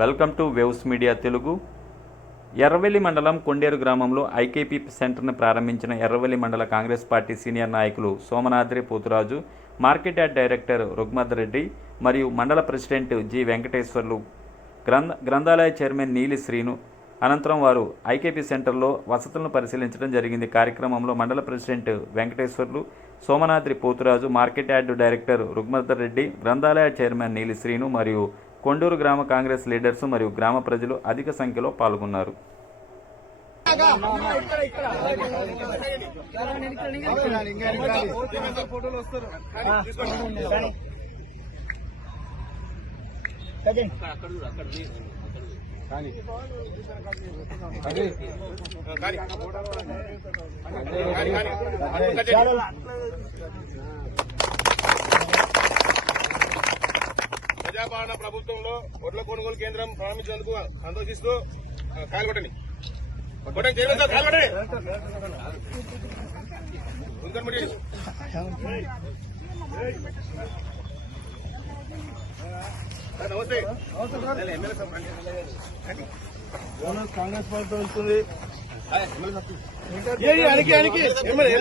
Welcome to waves media Telugu. Erravelli మండలం కొండేరు గ్రామంలో IKP సెంటర్ను ప్రారంభించిన ఎర్రవెల్లి మండల కాంగ్రెస్ పార్టీ సీనియర్ నాయకులు Somanadri Poturaju market yard director రుగ్మద్ Reddy మరియు మండల ప్రెసిడెంట్ జి వెంకటేశ్వర్లు గ్రంథ గ్రంథాలయ చైర్మన్ నీలి శ్రీను. అనంతరం వారు ఐకేపీ సెంటర్లో వసతులను పరిశీలించడం జరిగింది. కార్యక్రమంలో మండల president Venkateswarlu Somanadri Poturaju market yard director రుగ్మదర్ Reddy గ్రంథాలయ చైర్మన్ నీలి శ్రీను మరియు కొండూరు గ్రామ కాంగ్రెస్ లీడర్స్ మరియు గ్రామ ప్రజలు అధిక సంఖ్యలో పాల్గొన్నారు. ప్రజాపాలన ప్రభుత్వంలో ఒడ్ల కొనుగోలు కేంద్రం ప్రారంభించినందుకు సంతోషిస్తూ ఆ, కాయలు కొట్టండి కొట్టండి చైర్మన్ సార్ కాయలు కొట్టండి ఉందరముడి. సార్, నమస్తే ఎమ్మెల్యే సార్ రండి. కాంగ్రెస్ పార్టీ వస్తుంది అనికి అనికి. ఎమ్మెల్యే